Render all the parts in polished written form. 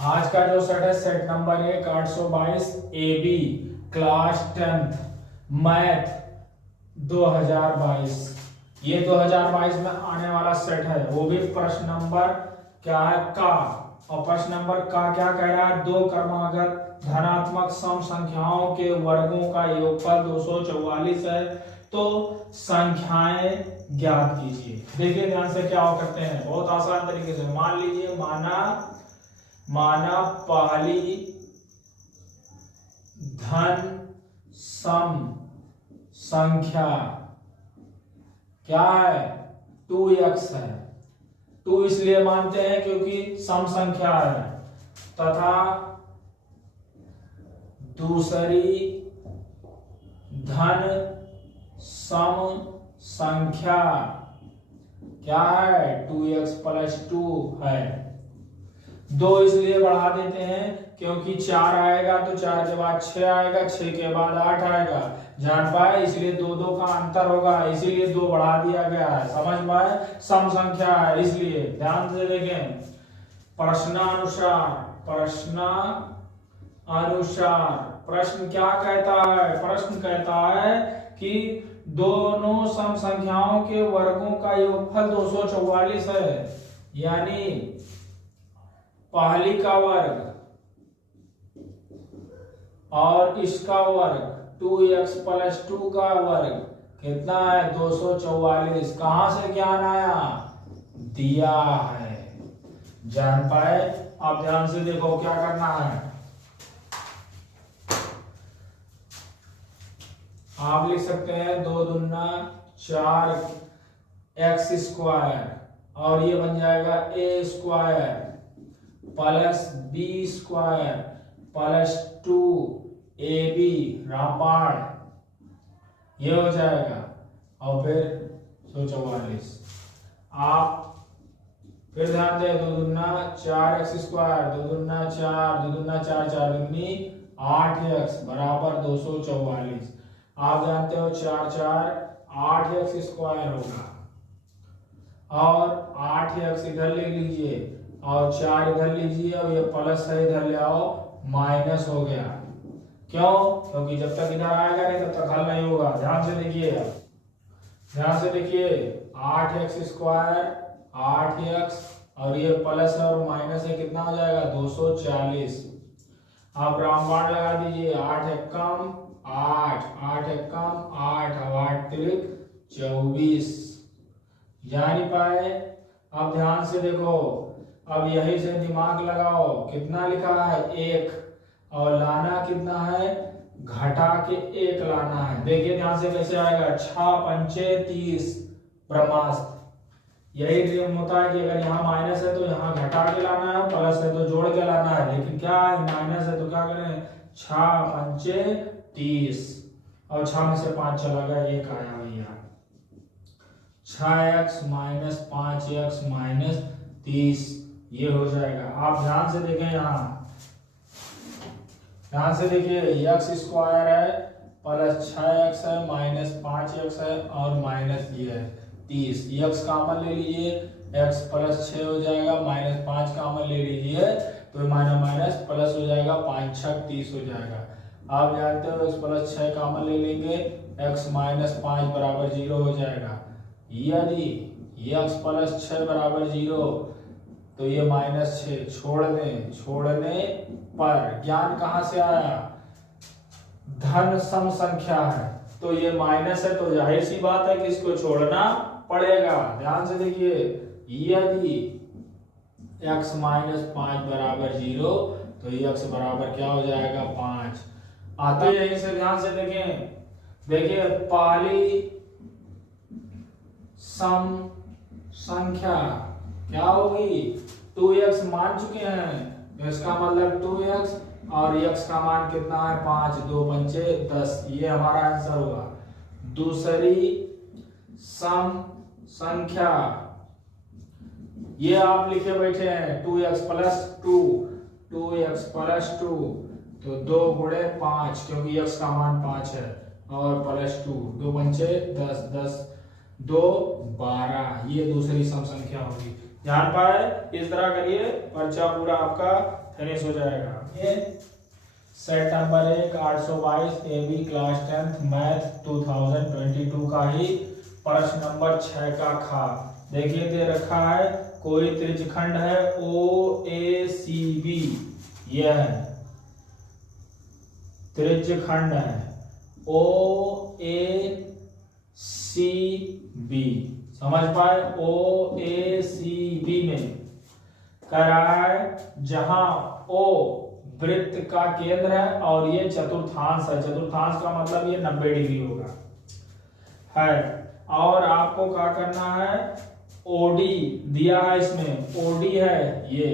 आज का जो सेट है set number 822 AB class 10th math 2022। ये 2022 में आने वाला सेट है, वो भी प्रश्न नंबर क्या है का। और प्रश्न नंबर का क्या कह रहा है, दो क्रमागत धनात्मक सम संख्याओं के वर्गों का योगफल 244 है, तो संख्याएं ज्ञात कीजिए। देखिए ध्यान से क्या करते हैं, बहुत आसान तरीके से। मान लीजिए माना पहली धन सम संख्या क्या है, 2x है। 2 इसलिए मानते हैं क्योंकि सम संख्या है, तथा दूसरी धन सम संख्या क्या है, 2x + 2 है। 2 इसलिए बढ़ा देते हैं क्योंकि 4 आएगा तो 4 के बाद 6 आएगा, 6 के बाद 8 आएगा, जान पाए, इसलिए 2 का अंतर होगा, इसीलिए 2 बढ़ा दिया गया है। समझ पाए, सम संख्या है इसलिए। ध्यान से देखें, प्रश्न क्या कहता है, प्रश्न कहता है कि दोनों सम संख्याओं के वर्गों का योगफल 244 है, यानी पहली का वर्ग और इसका वर्ग 2x + 2 का वर्ग कितना है, 244। कहां से ज्ञान आया, दिया है, जान पाए। अब ध्यान से देखो क्या करना है, आप लिख सकते हैं 2 दूना 4x² और ये बन जाएगा a² + b² + 2ab रापाड़, ये हो जाएगा। और फिर 144। आप फिर ध्यान दें, 2 दूना 4x², 2 दूना 4, 2 दूना 4, 4 दूनी 8x = 244। आप जानते हो 4 4 8x² होगा, और 8x इधर ले लीजिए और 4 इधर लीजिए, और ये प्लस है इधर ले आओ, माइनस हो गया। क्यों, क्योंकि जब तक इधर आएगा नहीं तब तक हल नहीं होगा। ध्यान से देखिए, 8x² 8x और ये प्लस है और माइनस है, कितना हो जाएगा, 240। आप रामबाण लगा दीजिए, 8 एकम 8, 8 एकम 8, 8 त्रिक 24, जान पाए। अब ध्यान से देखो, अब यही से दिमाग लगाओ, कितना लिखा है 1, और लाना कितना है, घटा के 1 लाना है। देखिए ध्यान से कैसे आएगा, 6 पंचे 30 ब्रह्मास्त्र। यही नियम होता है कि अगर यहाँ माइनस है तो यहाँ घटा के लाना है, प्लस है तो जोड़ के लाना है। लेकिन क्या है, माइनस है तो क्या करें, 6 पंचे 30, और 6 में से 5 चला गया, 1 आया भैया। 6x - 5x - 30 ये हो जाएगा। आप ध्यान से देखें, यहाँ ध्यान से देखिए, x² है प्लस 6x है माइनस 5x है और माइनस ये है 30। x कॉमन ले लीजिए, x + 6 हो जाएगा, -5 कॉमन ले लीजिए तो माइनस प्लस हो जाएगा, 5 6 30 हो जाएगा। आप जानते हो x + 6 कॉमन ले लेंगे, x - 5 = 0 हो जाएगा। यदि x + 6 = 0 तो ये -6 छोड़ने पर ज्ञान कहां से आया, धन सम संख्या है, तो ये माइनस है तो जाहिर सी बात है कि इसको छोड़ना पड़ेगा। ध्यान से देखिए, यदि x - 5 = 0 तो x बराबर क्या हो जाएगा, 5 आता है। यहीं से ध्यान से देखें, देखिए पहली सम संख्या क्या होगी, 2x मान चुके हैं तो इसका मतलब 2x, और x का मान कितना है, 5, 2 पंचे 10, ये हमारा आंसर होगा। दूसरी सम संख्या ये आप लिखे बैठे हैं 2x + 2, 2x + 2 तो 2 × 5, क्योंकि x का मान 5 है, और +2, 2 पंचे 10, 10 2 12, ये दूसरी सम संख्या होगी। ध्यान पाए, इस तरह करिए, पर्चा पूरा आपका फिनिश हो जाएगा। ये set number 1 822 AB class 10th math 2022 का ही प्रश्न नंबर 6 का खा। देखिए दे रखा है कोई त्रिज्यखंड है OACB, यह है त्रिज्यखंड है OACB, समझ पाए। OACB में कह रहा है जहां O वृत्त का केंद्र है और ये चतुर्थांश है, चतुर्थांश का मतलब ये 90 डिग्री होगा है। और आपको क्या करना है, OD दिया है इसमें, OD है ये,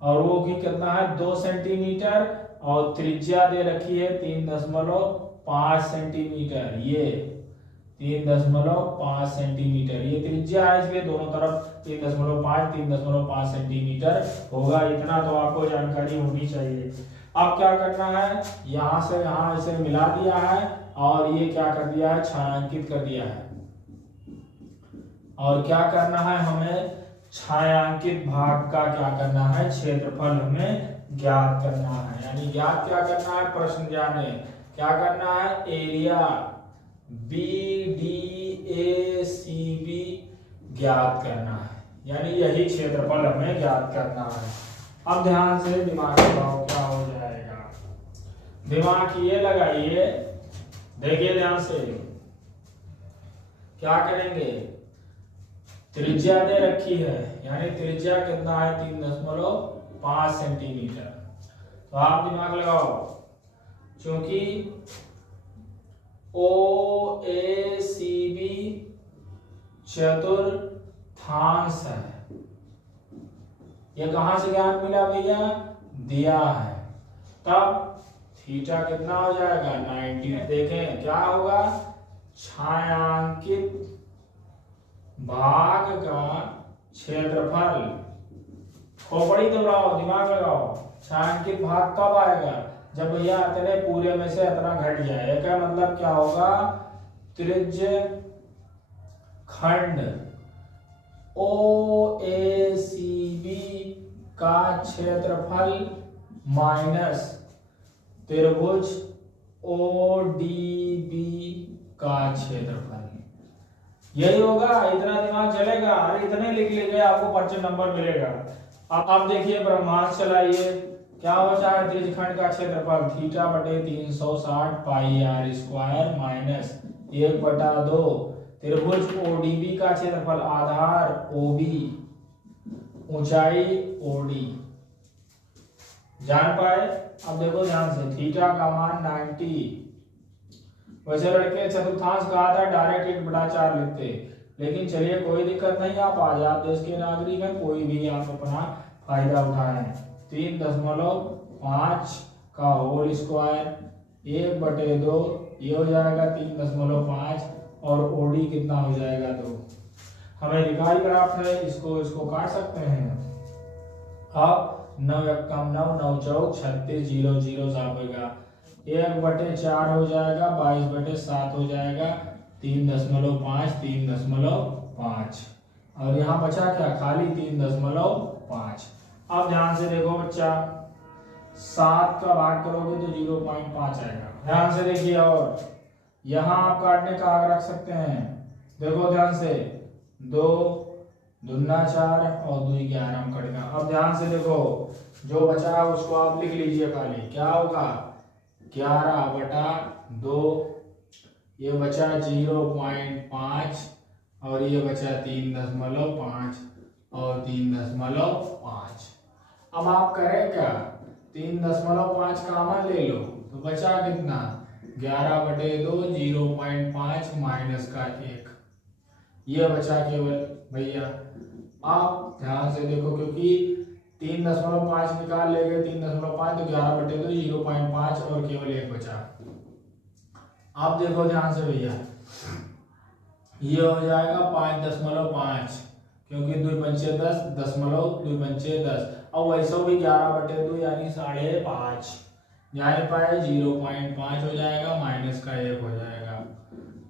और वो की कितना है 2 सेंटीमीटर, और त्रिज्या दे रखी है 3.5 सेंटीमीटर, ये 3.5 सेंटीमीटर ये त्रिज्या है, इसलिए दोनों तरफ 3.5 सेंटीमीटर होगा। इतना तो आपको जानकारी होनी चाहिए। अब क्या करना है, यहां से यहां इसे मिला दिया है और ये क्या कर दिया है, छायांकित कर दिया है। और क्या करना है, हमें छायांकित भाग का क्या करना है, क्षेत्रफल हमें ज्ञात करना है। यानी ज्ञात क्या करना है, प्रश्न जाने क्या करना है, एरिया BDACB ज्ञात करना है, यानी यही क्षेत्रफल हमें ज्ञात करना है। अब ध्यान से दिमाग लगाओ क्या हो जाएगा, दिमाग ये लगाइए, देखिए ध्यान से क्या करेंगे, त्रिज्या दे रखी है, यानी त्रिज्या कितना है 3.5 सेंटीमीटर। तो आप दिमाग लगाओ, क्योंकि OACB चतुर्थांश है, ये कहां से ज्ञान मिला भैया, दिया है। तब थीटा कितना हो जाएगा 90। देखें क्या होगा, छायांकित भाग का क्षेत्रफल, खोपड़ी दबाओ, दिमाग लगाओ, छायांकित भाग कब आएगा, जब भैया इतने पूरे में से इतना घट जाए। क्या मतलब क्या होगा, त्रिज्यखंड OACB का क्षेत्रफल माइनस त्रिभुज ODB का क्षेत्रफल, यही होगा। इतना दिमाग चलेगा, अरे इतने लिख लीजिए आपको 25 नंबर मिलेगा। अब देखिए ब्रह्मांड चलाइए, क्या होता है, त्रिज्यखंड का क्षेत्रफल θ/360 πr² माइनस 1/2 त्रिभुज ODB का क्षेत्रफल, आधार OB ऊंचाई OD, जान पाए। अब देखो ध्यान से, थीटा का मान 90, वैसे लड़के चतुर्थांश कहा था डायरेक्ट 1/4 लिखते, लेकिन चलिए कोई दिक्कत नहीं, आप आजाद देश के नागरिक हैं, कोई भी आप अपना फायदा उठाएं। 3.5 का होल स्क्वायर 1/2, ये हो जाएगा 3.5, और OD कितना हो जाएगा 2। हमें दिखाई ग्राफ है, इसको काट सकते हैं। अब 9 एकम 9, 9 चौक 36, 0 0 जाएगा, 1/4 हो जाएगा, 22/7 हो जाएगा, 3.5 3.5, और यहाँ बचा क्या, खाली 3.5। अब ध्यान से देखो बच्चा, 7 का भाग करोगे तो 0.5 आएगा। ध्यान से देखिए, और यहाँ आप काटने का आग रख सकते हैं। देखो ध्यान से, 2 दूना 4 और 2 11 कट गया। अब ध्यान से देखो, जो बचा है उसको आप लिख लीजिए खाली, क्या होगा 11/2, ये बचा 0.5, और ये बचा 3.5 और 3.5। अब आप करें क्या, 3.5 कामन ले लो, तो बचा कितना 11/2, 0.5 माइनस का 1, ये बचा केवल भैया। आप ध्यान से देखो, क्योंकि 3.5 निकाल लेंगे, 3.5 तो 11/2, 0.5 और केवल 1 बचा। आप देखो ध्यान से भैया, ये हो जाएगा 5.5, क्योंकि 2 पंचे 10, 2 पंचे 10, और वैसे भी 11/2 यानी 5.5, यानी पाए 0.5 हो जाएगा, माइनस का 1 हो जाएगा,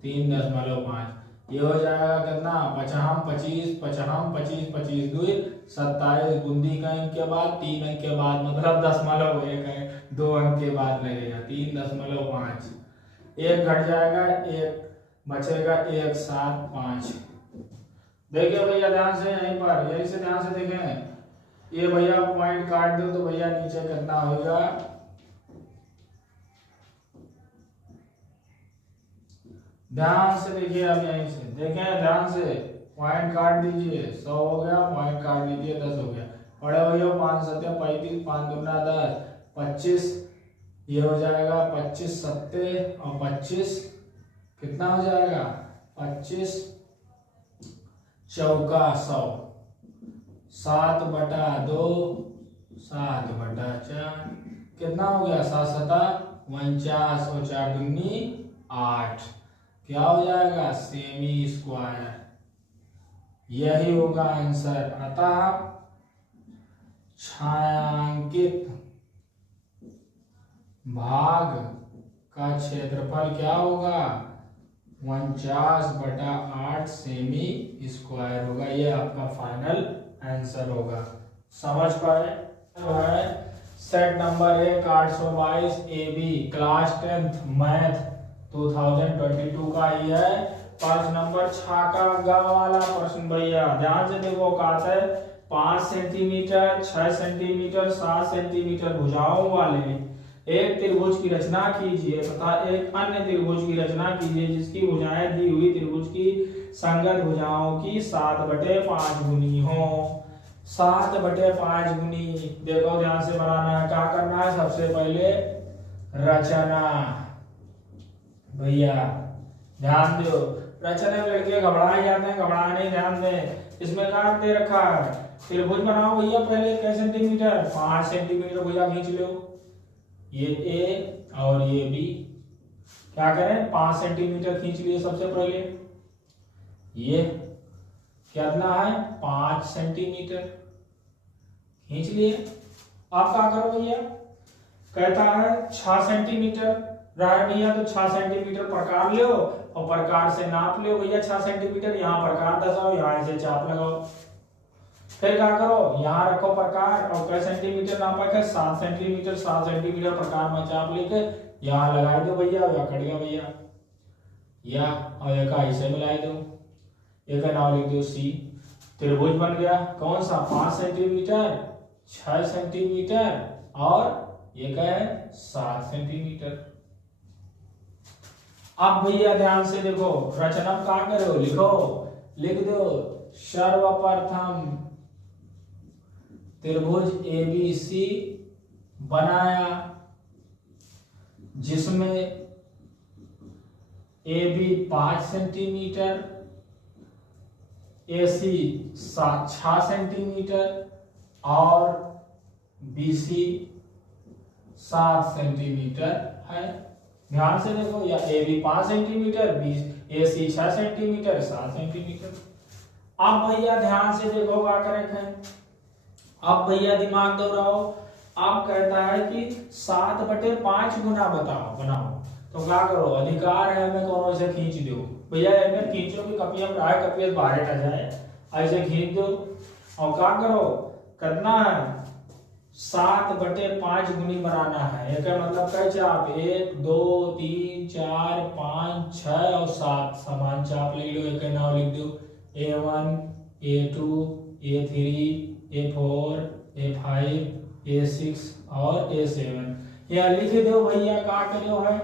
3.5। ये हो जाएगा कितना, 55 25 55 25 25 2 27, बूंदी का अंक के बाद 3 अंक के बाद, मतलब 0.1 2 अंक के बाद लगेगा 3.5, एक घट जाएगा, एक बचेगा 175। देखिए भैया ध्यान से, यहीं पर यहीं से ध्यान से देखें, ये भैया पॉइंट काट दो तो भैया नीचे कितना होगा, ध्यान से देखिए, अब यहीं से देखें, ध्यान से पॉइंट काट दीजिए, 100 हो गया, पॉइंट काट दीजिए, 10 हो गया, बड़े भैया 5 7 35 5 दूना 10 25, ये हो जाएगा 25 7 और 25 कितना हो जाएगा, 25 चौका 100, 7/2 7/4 कितना हो गया, 7 7 49 और 4 दूनी 8, क्या हो जाएगा, सेमी स्क्वायर। यही होगा आंसर। अतः छायांकित भाग का क्षेत्रफल क्या होगा, 49/8 सेमी स्क्वायर होगा। ये आपका फाइनल आंसर होगा। समझ पाए। Set number 1 822 AB class 10th math 2022 का ही है। 5 नंबर छाका गा वाला प्रश्न भैया ध्यान से देखो, कहता है 5 सेंटीमीटर 6 सेंटीमीटर 7 सेंटीमीटर भुजाओं वाले एक त्रिभुज की रचना कीजिए तथा एक अन्य त्रिभुज की रचना कीजिए जिसकी भुजाएं दी हुई त्रिभुज की संगत भुजाओं की 7/5 गुनी हो। 7/5 गुनी, देखो ध्यान से बनाना है। क्या करना है, सबसे पहले रचना, भैया ध्यान दो, रचना में लड़के घबराए जाते हैं, घबराए नहीं, ध्यान दें। इसमें क्या दे रखा है, त्रिभुज बनाओ भैया, पहले कितने सेंटीमीटर, 5 सेंटीमीटर भैया खींच लो, ये ए और ये बी, क्या करें 5 सेंटीमीटर खींच लिए सबसे पहले, ये कितना है 5 सेंटीमीटर खींच लिए। आप क्या करो भैया, कहता है 6 सेंटीमीटर रहा भैया, तो 6 सेंटीमीटर प्रकार लो और प्रकार से नाप लो भैया 6 सेंटीमीटर, यहाँ प्रकार दसाओ, यहाँ से चाप लगाओ। फिर क्या करो, यहाँ रखो प्रकार और कई सेंटीमीटर नापा है, 7 सेंटीमीटर 7 सेंटीमीटर प्रकार में चाप लेके यहाँ लगाई दो भैया, या कट गया भैया, या और एक ऐसे मिलाई दो, एक नाम लिख दो सी। त्रिभुज बन गया कौन सा, 5 सेंटीमीटर 6 सेंटीमीटर और एक है 7 सेंटीमीटर। अब भैया ध्यान से देखो, रचना क्या करो, लिखो, लिख दो, सर्वप्रथम त्रिभुज ABC बनाया जिसमें AB 5 सेंटीमीटर, AC 6 सेंटीमीटर और BC 7 सेंटीमीटर है। ध्यान से देखो, या AB 5 centimetre, AC 6 centimetre 7 centimetre. अब भैया ध्यान से देखो क्या करें, अब भैया दिमाग दोहराओ। अब कहता है कि 7/5 गुना बताओ, बनाओ, तो क्या करो, अधिकार है हमें कौन ऐसे खींच दो भैया, इन्हें खींचो कि कपिया में आए, कपिया बाहर न जाए, ऐसे खींच दो और क्या करो, करना है 7/5 गुनी बनाना है। एक मतलब कई चाप, 1 2 3 4 5 6 और 7 समान चाप ले लो, एक नाम लिख दो, A1 A2 A3 A4 A5 A6 और A7। यह लिख दो भैया, क्या करो है,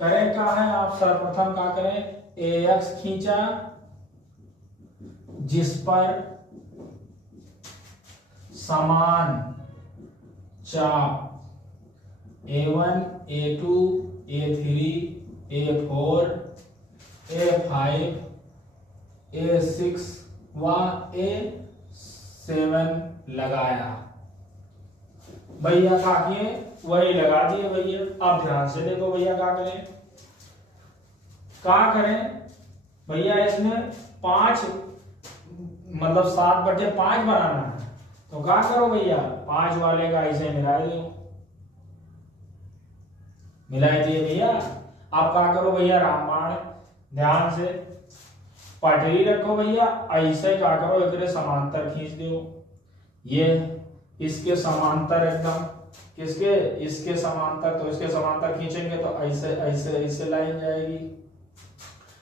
करें क्या है, आप सर्वप्रथम क्या करें, AX खींचा जिस पर समान चाप A1 A2 A3 A4 A5 A6 व A7 लगाया भैया, क्या किए, वही लगा दिए भैया। अब ध्यान से देखो भैया क्या करें, क्या करें भैया, इसमें 5 मतलब 7/5 बनाना है, तो क्या करो भैया, 5 वाले का ऐसे मिला दो, मिला दिए भैया। आप क्या करो भैया, रामबाण, ध्यान से पटरी रखो भैया, ऐसे क्या करो एक समांतर खींच दो, ये इसके समांतर एकदम, किसके, इसके समांतर, तो इसके समांतर खींचेंगे तो ऐसे ऐसे ऐसे लाइन जाएगी।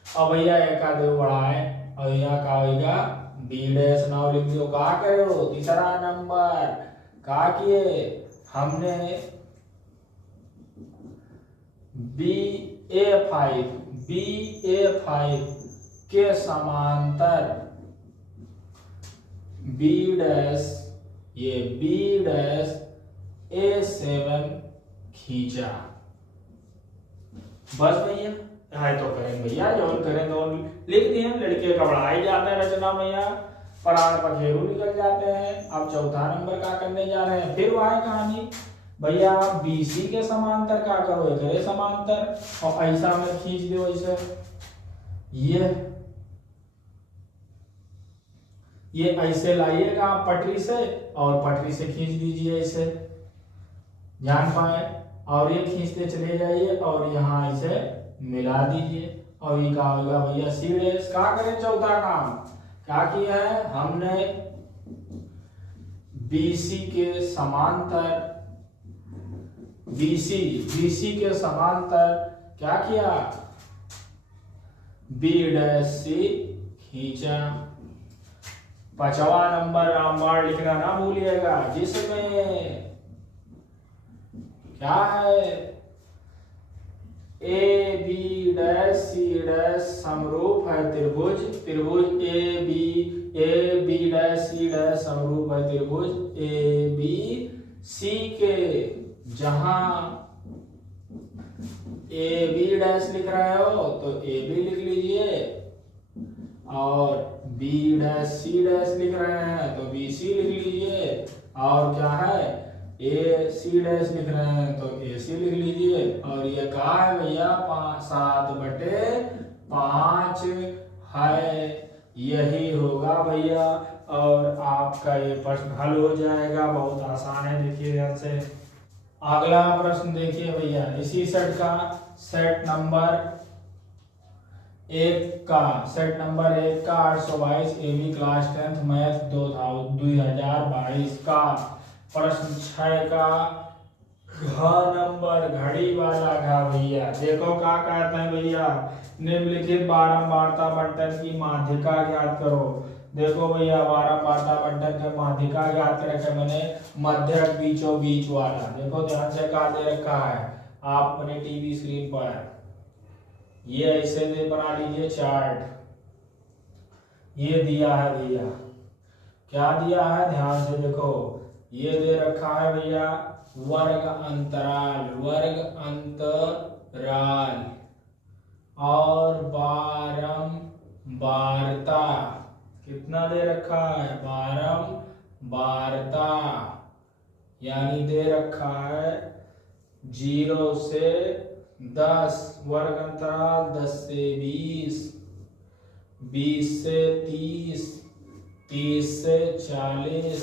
अब भैया एक का दो बड़ा है और यहाँ का होगा बी डैश, नाउ लिख दो। का करो तीसरा नंबर का किए हमने BA5 के समांतर B डैश, ये B डैश A7 खींचा। बस भैया है तो करें भैया, जो करें तो लिख दिए। लड़के घबराए जाते हैं रचना भैया, प्राण पखेरु निकल जाते हैं। अब चौथा नंबर का करने जा रहे हैं, फिर वह कहानी भैया BC के समांतर क्या करो एक समांतर और ऐसा में खींच दो ऐसे, ये ऐसे लाइएगा आप पटरी से और पटरी से खींच दीजिए ऐसे, जान पाए, और ये खींचते चले जाइए और यहाँ ऐसे मिला दीजिए और ये क्या होगा भैया C डैश। क्या करें चौथा काम क्या किया है हमने BC के समांतर, BC के समांतर क्या किया B डैश C खींचा। पांचवा नंबर रामबाण लिखना ना भूलिएगा, जिसमें क्या है A B dash C dash समरूप है त्रिभुज, त्रिभुज A B dash C dash समरूप है त्रिभुज ए बी सी के, जहां ए बी डैश लिख रहे हो तो ए बी लिख लीजिए और बी डैश सी डैश लिख रहे हैं तो बी सी लिख लीजिए, और क्या है ए सी डैश लिख रहे हैं तो ए सी लिख लीजिए। और ये कहा है भैया 7/5 है, यही होगा भैया। और आपका ये प्रश्न हल हो जाएगा, बहुत आसान है, देखिए ध्यान से। अगला प्रश्न देखिए भैया, इसी सेट का सेट नंबर 1 का 822 AB क्लास 10th मैथ 2022 का प्रश्न 6 का घ नंबर घड़ी वाला घा भैया। देखो क्या कहते हैं भैया, निम्नलिखित बारंबारता बंटन की माध्यिका ज्ञात करो। देखो भैया बारंबारता बंटन के माध्यिका ज्ञात करके मैंने मध्यक बीचों बीच वाला, देखो ध्यान से क्या दे रखा है आप अपने टीवी स्क्रीन पर, ये ऐसे दे बना लीजिए चार्ट। ये दिया है भैया, क्या दिया है ध्यान से देखो, ये दे रखा है भैया वर्ग अंतराल और बारंबारता, कितना दे रखा है बारंबारता, यानी दे रखा है 0 से 10, वर्ग अंतराल 10 से 20, 20 से 30, 30 से 40,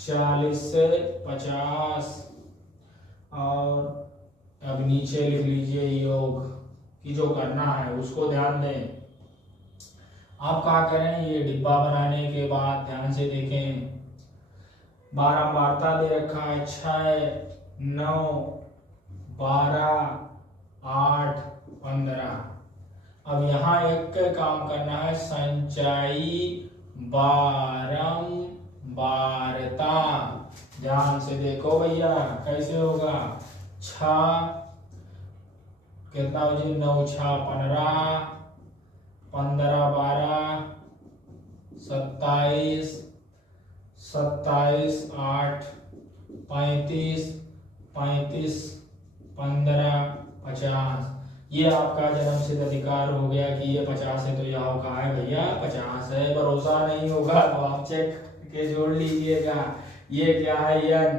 40 से 50, और अब नीचे लिख लीजिए योग की जो करना है उसको ध्यान दें। आप क्या करें, ये डिब्बा बनाने के बाद ध्यान से देखें, बारंबारता दे रखा है 6, 9, 12, 8, 15। अब यहाँ एक काम करना है, संचयी बारंबारता। ध्यान से देखो भैया कैसे होगा, 6 कितना हो जी 9 6 15, 15 12, 27, 27 8, 35, 35, 15, 50। ये आपका जन्म सिद्ध अधिकार हो गया कि ये 50 है तो यहाँ का है भैया 50 है। भरोसा नहीं होगा तो आप चेक के जोड़ लीजिएगा। ये क्या है यन,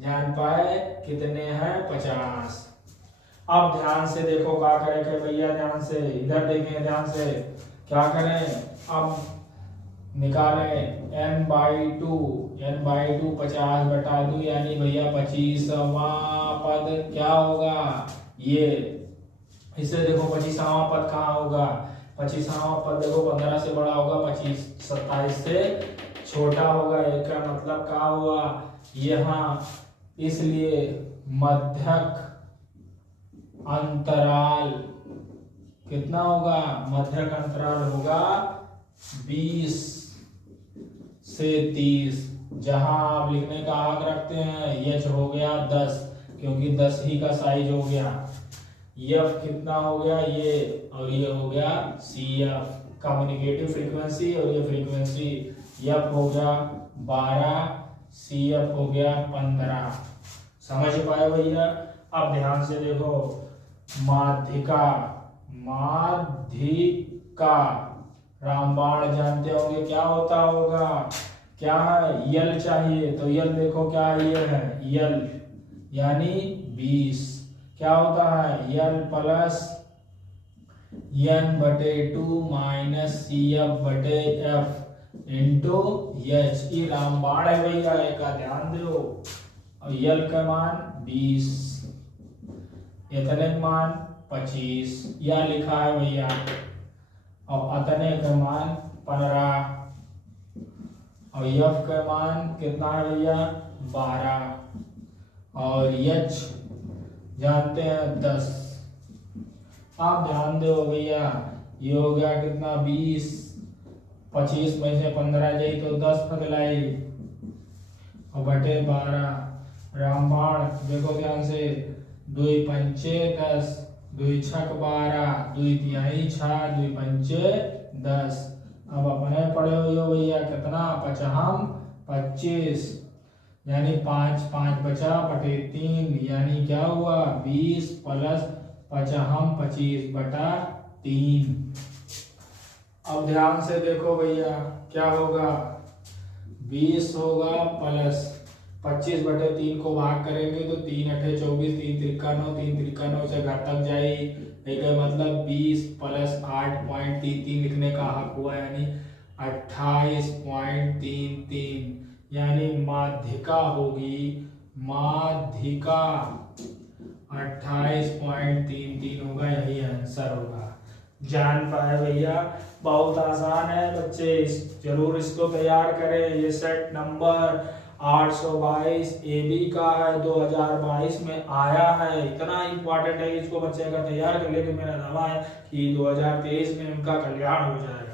ध्यान पाए कितने हैं 50। अब ध्यान से देखो क्या करें भैया, ध्यान से इधर देखें, ध्यान से क्या करें, अब निकालें n/2 50/2 यानी भैया 25वां पद क्या होगा, ये इसे देखो 25वां पद कहाँ होगा, 25वां पद देखो 15 से बड़ा होगा, 27 से छोटा होगा। इसका मतलब क्या हुआ यहाँ, इसलिए मध्यक अंतराल कितना होगा, मध्यक अंतराल होगा 20 से 30। जहां आप लिखने का हक रखते हैं एच हो गया 10, क्योंकि 10 ही का साइज हो गया। एफ कितना हो गया ये, और ये हो गया सी एफ, कम्युनिकेटिव फ्रीक्वेंसी, और ये फ्रीक्वेंसी एफ हो गया 12, सी एफ हो गया 15। समझ पाए भैया। अब ध्यान से देखो, माध्यिका, माध्यिका रामबाण जानते होंगे क्या होता होगा, क्या है यल चाहिए, तो यल देखो क्या ये है यल यानी 20। क्या होता है यल plus n/2 minus C F बटे एफ इंटू एच। की रामबाण है भैया, एक का ध्यान दो। और यल का मान 20, इतने का मान 25 या लिखा है भैया, और अतने का मान 15, और एफ का मान कितना है भैया 12, और एच जानते हैं 10। आप ध्यान दो भैया, ये हो गया कितना 20, 25 में से 15 जाए तो 10 बदलाई, और बटे 12। रामबाण देखो ध्यान से, 2 पंचे 10, 2 छक 12, 2 तिहाई 6, 2 पंचे 10। अब अपने पढ़े हुए हो भैया कितना 55 25, यानी 5 5 बचा बटे 3, यानी क्या हुआ 20 प्लस 55 25 बटा 3। अब ध्यान से देखो भैया क्या होगा, 20 होगा प्लस 25 बटे 3 को भाग करेंगे तो 3 अठे 24, 3 त्रिका 9, 3 त्रिका 9 से घातक जाए, मतलब 20 प्लस 8.33 लिखने का हक हुआ, यानी 28.33, यानी माध्यिका होगी, माध्यिका 28.33 होगा, यही आंसर होगा। जान पाए भैया, बहुत आसान है बच्चे, जरूर इसको तैयार करें। ये सेट नंबर 822 AB का है, 2022 में आया है। इतना इंपॉर्टेंट है, इसको बच्चे अगर तैयार कर ले तो मेरा दावा है कि 2023 में उनका कल्याण हो जाएगा।